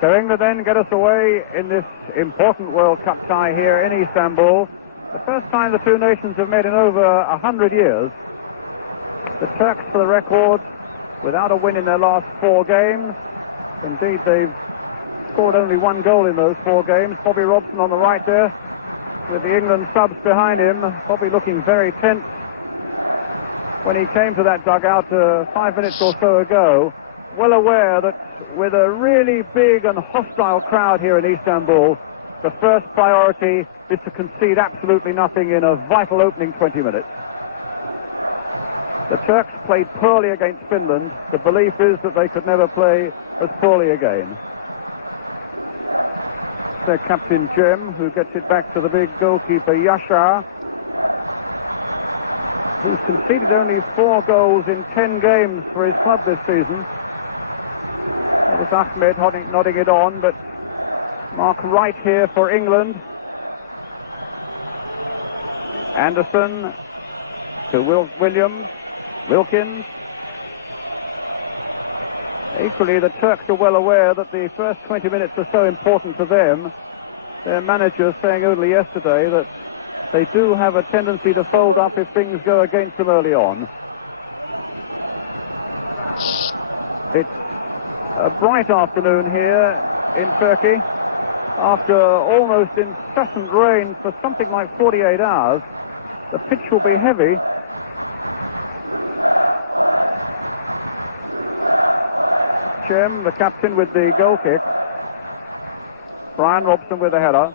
So England then get us away in this important World Cup tie here in Istanbul. The first time the two nations have met in over 100 years. The Turks, for the record, without a win in their last 4 games. Indeed, they've scored only 1 goal in those 4 games. Bobby Robson on the right there, with the England subs behind him. Bobby looking very tense when he came to that dugout 5 minutes or so ago, well aware that with a really big and hostile crowd here in Istanbul, the first priority is to concede absolutely nothing in a vital opening 20 minutes. The Turks played poorly against Finland. The belief is that they could never play as poorly again. Their captain C.M, who gets it back to the big goalkeeper Yasar, who's conceded only 4 goals in 10 games for his club this season. That was Ahmed nodding it on, but Mark Wright here for England. Anderson to Williams, Wilkins. Equally, the Turks are well aware that the first 20 minutes are so important to them. Their manager saying only yesterday that they do have a tendency to fold up if things go against them early on. It's a bright afternoon here in Turkey. After almost incessant rain for something like 48 hours, the pitch will be heavy. C.M, the captain, with the goal kick. Brian Robson with the header.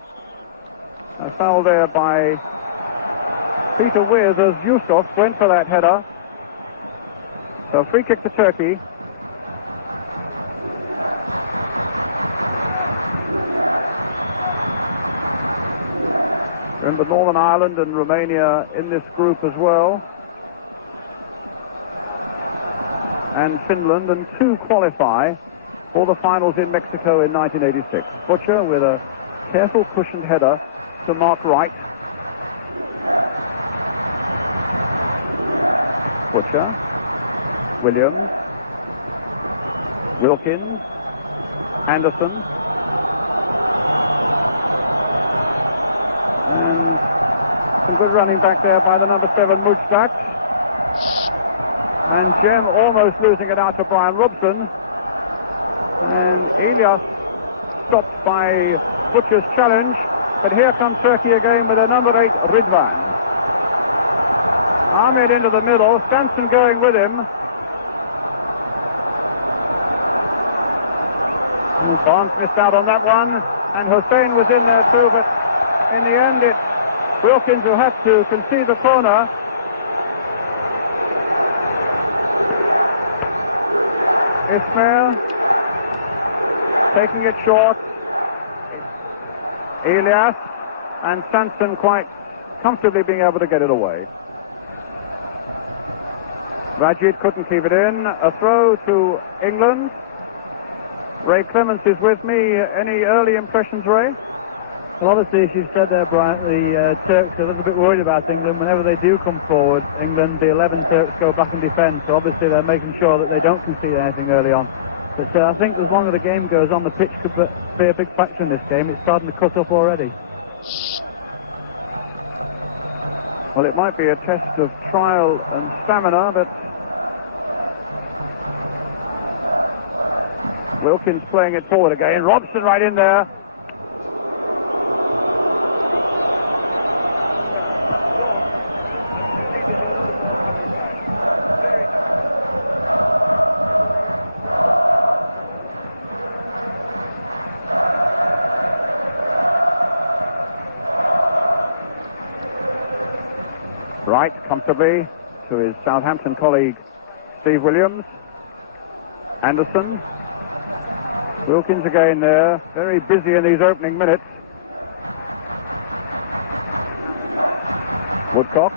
A foul there by Peter Weir as Yusuf went for that header. So free kick to Turkey. Remember, Northern Ireland and Romania in this group as well. And Finland, and 2 qualify for the finals in Mexico in 1986. Butcher with a careful cushioned header to Mark Wright. Butcher, Williams, Wilkins, Anderson, and some good running back there by the number 7 Mujdat. And C.M almost losing it out to Brian Robson. And Elias stopped by Butcher's challenge. But here comes Turkey again with a number 8 Ridvan. Ahmed into the middle, Stanson going with him. Barnes missed out on that one, and Hussein was in there too, but in the end it's Wilkins who had to concede the corner. Ismail taking it short. Elias and Sanson quite comfortably being able to get it away. Rajid couldn't keep it in. A throw to England. Ray Clements is with me. Any early impressions, Ray? Well, obviously, as you've said there, Brian, the Turks are a little bit worried about England. Whenever they do come forward, England, the 11 Turks go back and defend. So obviously they're making sure that they don't concede anything early on. But I think as long as the game goes on, the pitch could be a big factor in this game. It's starting to cut up already. Well, it might be a test of trial and stamina, but Wilkins playing it forward again. Robson right in there. Right, comfortably to his Southampton colleague, Steve Williams. Anderson. Wilkins again there, very busy in these opening minutes. Woodcock.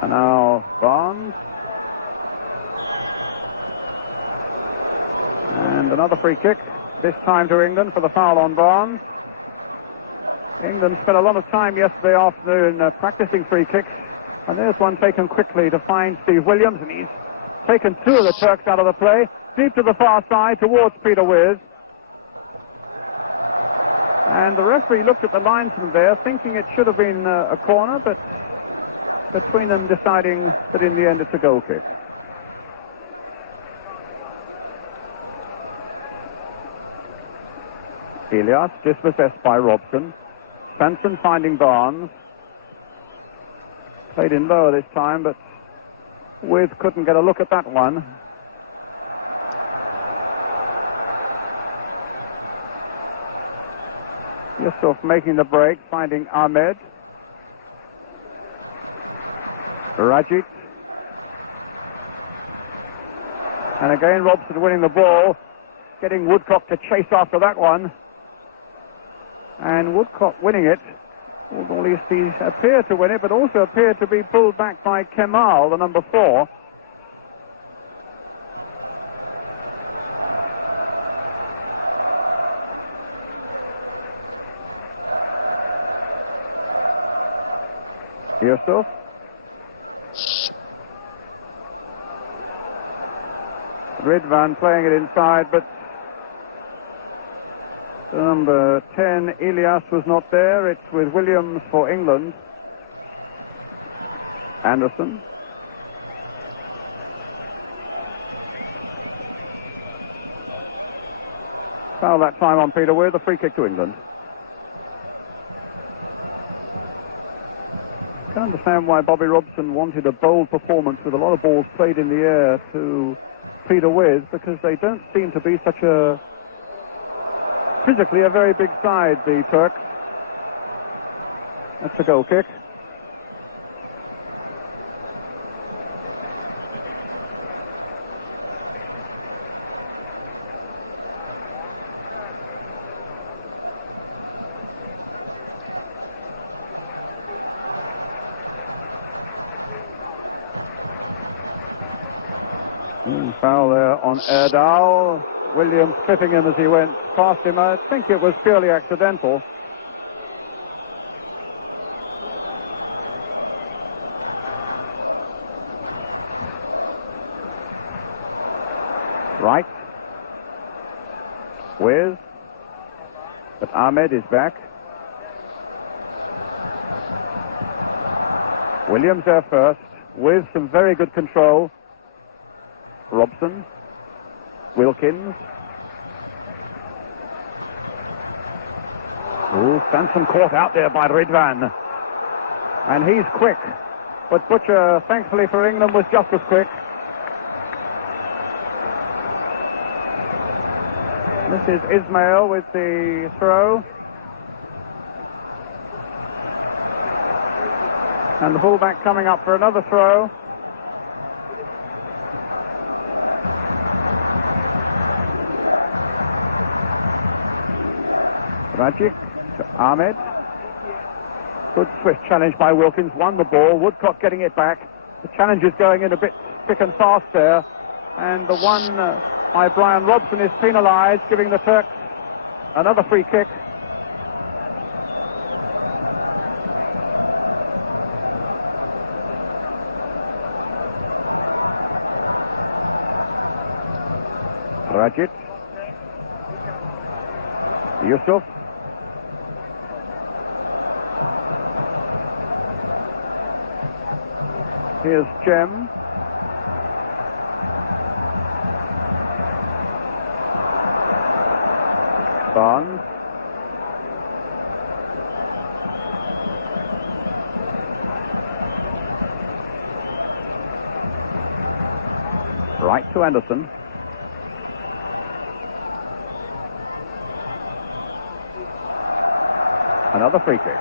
And now Barnes. And another free kick, this time to England for the foul on Barnes. England spent a lot of time yesterday afternoon practicing free kicks, and there's one taken quickly to find Steve Williams, and he's taken two of the Turks out of the play, deep to the far side towards Peter Wiz. And the referee looked at the linesman there, thinking it should have been a corner, but between them deciding that in the end it's a goal kick. Elias dispossessed by Robson. Svensson finding Barnes. Played in lower this time, but Wiz couldn't get a look at that one. Yusuf making the break, finding Ahmed. Rajic. And again Robson winning the ball, getting Woodcock to chase after that one. And Woodcock winning it, or at least he appeared to win it, but also appeared to be pulled back by Kemal, the number 4. Yusuf. Ridvan playing it inside, but number 10, Elias, was not there. It's with Williams for England. Anderson. Foul that time on Peter Wiz, a free kick to England. I can understand why Bobby Robson wanted a bold performance with a lot of balls played in the air to Peter Wiz, because they don't seem to be such a physically a very big side, the Turks. That's a goal kick. Foul there on Erdal. Williams tripping him as he went past him. I think it was purely accidental. Right. Wiz. But Ahmed is back. Williams there first. With some very good control. Robson. Wilkins. Svensson caught out there by Ridvan. And he's quick. But Butcher, thankfully for England, was just as quick. This is Ismail with the throw. And the fullback coming up for another throw. Rajic to Ahmed. Good swift challenge by Wilkins. Won the ball. Woodcock getting it back. The challenge is going in a bit thick and fast there. And the one by Brian Robson is penalised, giving the Turks another free kick. Rajic. Yusuf. Here's C.M. Barnes. Right to Anderson. Another free kick.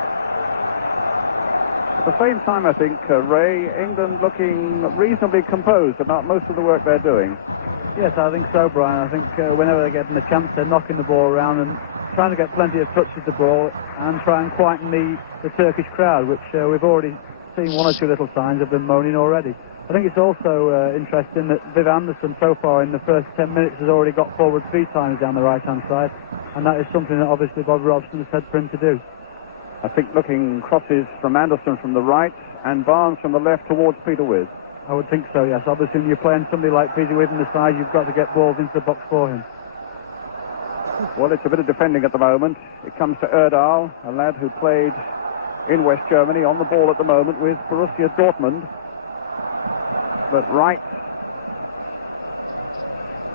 At the same time, I think, Ray, England looking reasonably composed about most of the work they're doing. Yes, I think so, Brian. I think whenever they're getting a chance, they're knocking the ball around and trying to get plenty of touch with the ball and try and quieten the Turkish crowd, which we've already seen one or two little signs of them moaning already. I think it's also interesting that Viv Anderson, so far in the first 10 minutes, has already got forward 3 times down the right-hand side, and that is something that obviously Bob Robson has said for him to do. I think looking crosses from Anderson from the right and Barnes from the left towards Peter Wiz. I would think so, yes. Obviously, when you're playing somebody like Fiji within the side, you've got to get balls into the box for him. Well, it's a bit of defending at the moment. It comes to Erdal, a lad who played in West Germany, on the ball at the moment with Borussia Dortmund. But right,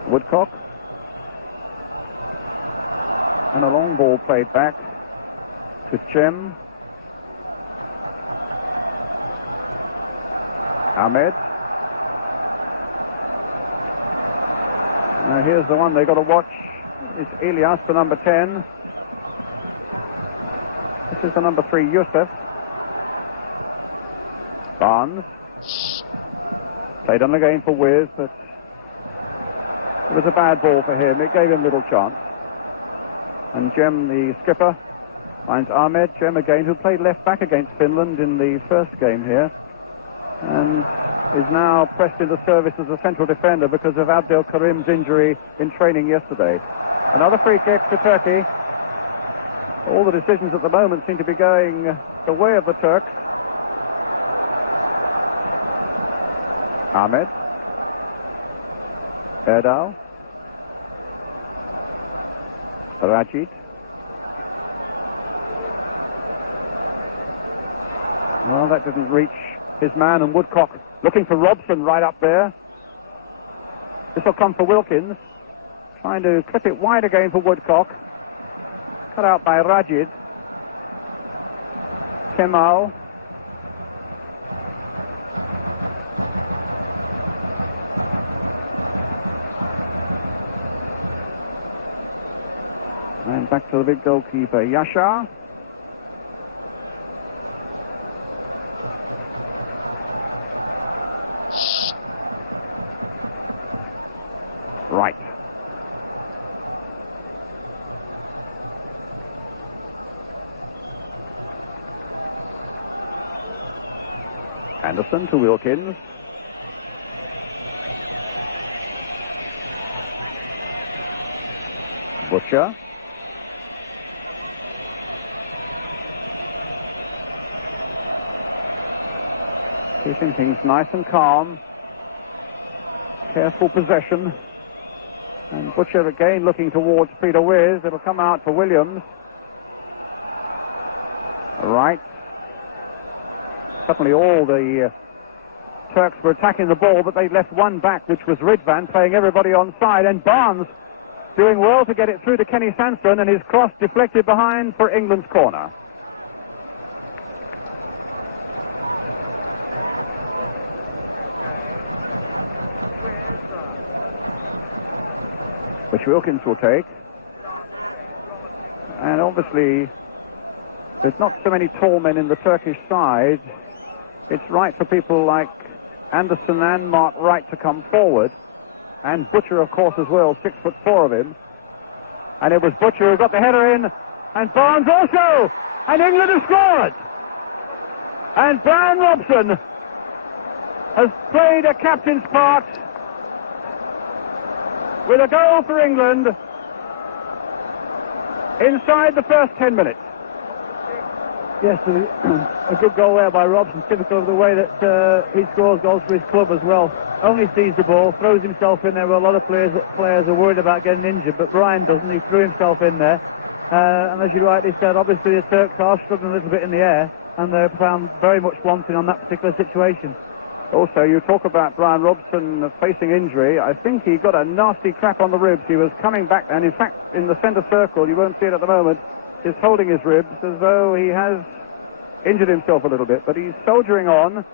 Woodcock. And a long ball played back to C.M. Ahmed. Now here's the one they've got to watch. It's Elias, the number 10. This is the number 3, Yusuf. Barnes. Played on again for Wiz, but it was a bad ball for him. It gave him little chance. And C.M, the skipper, finds Ahmed. C.M again, who played left back against Finland in the first game here, and is now pressed into service as a central defender because of Abdel Karim's injury in training yesterday. Another free kick to Turkey. All the decisions at the moment seem to be going the way of the Turks. Ahmed. Erdal. Rajid. Well, that didn't reach his man, and Woodcock looking for Robson right up there. This will come for Wilkins. Trying to clip it wide again for Woodcock. Cut out by Rajid. Kemal. And back to the big goalkeeper, Yasar. Right. Anderson to Wilkins. Butcher. Keeping things nice and calm. Careful possession. And Butcher again looking towards Peter Wiz. It'll come out for Williams. Right. Suddenly all the Turks were attacking the ball, but they left one back, which was Ridvan, playing everybody on side. And Barnes doing well to get it through to Kenny Sanson, and his cross deflected behind for England's corner. Which Wilkins will take. And obviously, there's not so many tall men in the Turkish side. It's right for people like Anderson and Mark Wright to come forward. And Butcher, of course, as well, 6'4" of him. And it was Butcher who got the header in. And Barnes also. And England has scored. And Brian Robson has played a captain's part with a goal for England inside the first 10 minutes. Yes, a good goal there by Robson, typical of the way that he scores goals for his club as well. Only sees the ball, throws himself in there where a lot of players are worried about getting injured, but Brian doesn't. He threw himself in there. And as you rightly said, obviously the Turks are struggling a little bit in the air, and they're found very much wanting on that particular situation. Also, you talk about Brian Robson facing injury. I think he got a nasty crack on the ribs. He was coming back, and in fact, in the centre circle, you won't see it at the moment, is holding his ribs as though he has injured himself a little bit. But he's soldiering on.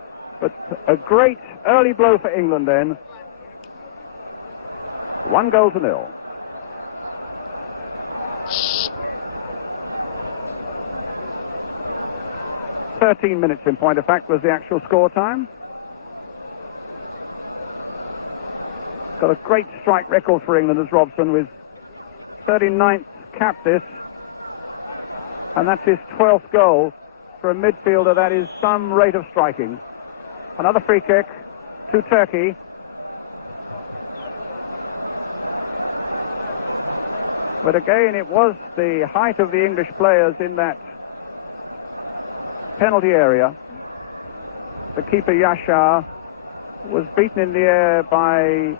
But a great early blow for England then. 1-0. 13 minutes in point of fact was the actual score time. Got a great strike record for England as Robson with 39th cap this, and that's his 12th goal for a midfielder. That is some rate of striking. Another free kick to Turkey. But again, it was the height of the English players in that penalty area. The keeper Yasar was beaten in the air by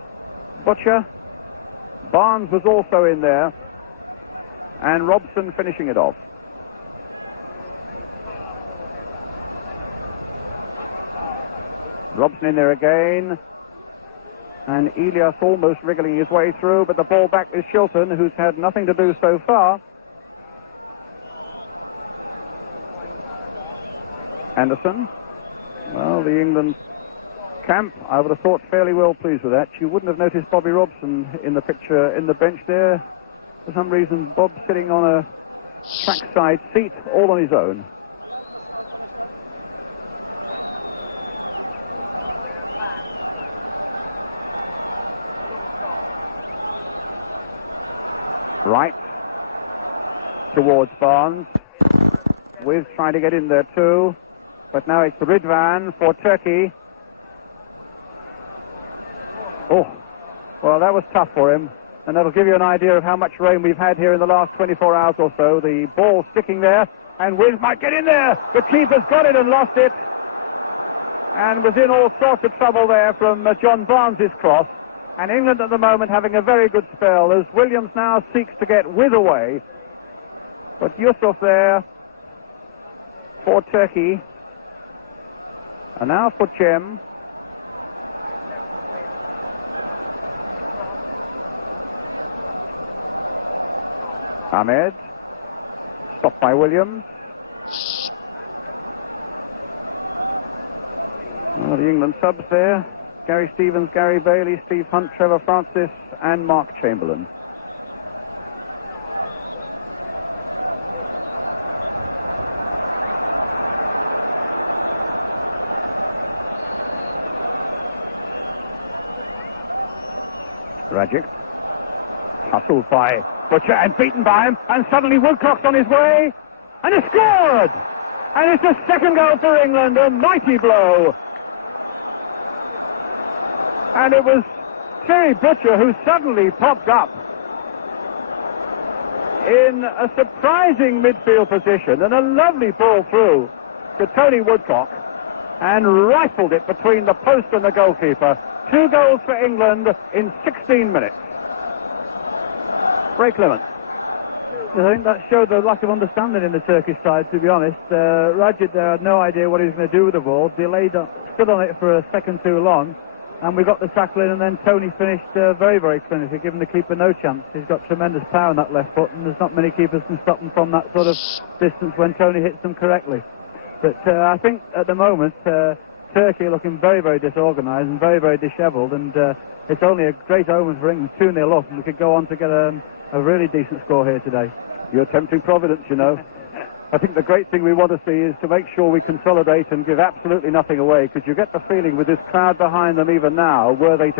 Butcher. Barnes was also in there, and Robson finishing it off. Robson in there again, and Elias almost wriggling his way through, but the ball back is Shilton, who's had nothing to do so far. Anderson. Well, the England camp, I would have thought, fairly well pleased with that. You wouldn't have noticed Bobby Robson in the picture in the bench there. For some reason, Bob's sitting on a trackside seat all on his own. Right towards Barnes. Wiz trying to get in there too, but now it's Ridvan for Turkey. Oh, well, that was tough for him, and that'll give you an idea of how much rain we've had here in the last 24 hours or so. The ball sticking there, and Wiz might get in there. The keeper's got it and lost it, and was in all sorts of trouble there from John Barnes' cross. And England at the moment having a very good spell as Williams now seeks to get Wiz away. But Yusuf there for Turkey. And now for C.M. Ahmed. Stopped by Williams. Well, the England subs there. Gary Stevens, Gary Bailey, Steve Hunt, Trevor Francis, and Mark Chamberlain. Rajic. Hustled by Butcher and beaten by him, and suddenly Woodcock's on his way, and it's scored! And it's the second goal for England, a mighty blow. And it was Terry Butcher who suddenly popped up in a surprising midfield position and a lovely ball through to Tony Woodcock and rifled it between the post and the goalkeeper. 2 goals for England in 16 minutes. Ray Clement. I think that showed the lack of understanding in the Turkish side, to be honest. Rajid there had no idea what he was going to do with the ball, stood on it for a second too long, and we got the tackle in, and then Tony finished very, very clinically, giving the keeper no chance. He's got tremendous power on that left foot, and there's not many keepers can stop him from that sort of distance when Tony hits them correctly. But I think at the moment, Turkey are looking very, very disorganised and very, very dishevelled, and it's only a great omen for England, 2-0 up, and we could go on to get a really decent score here today. You're tempting Providence, you know. I think the great thing we want to see is to make sure we consolidate and give absolutely nothing away, because you get the feeling with this crowd behind them even now, were they to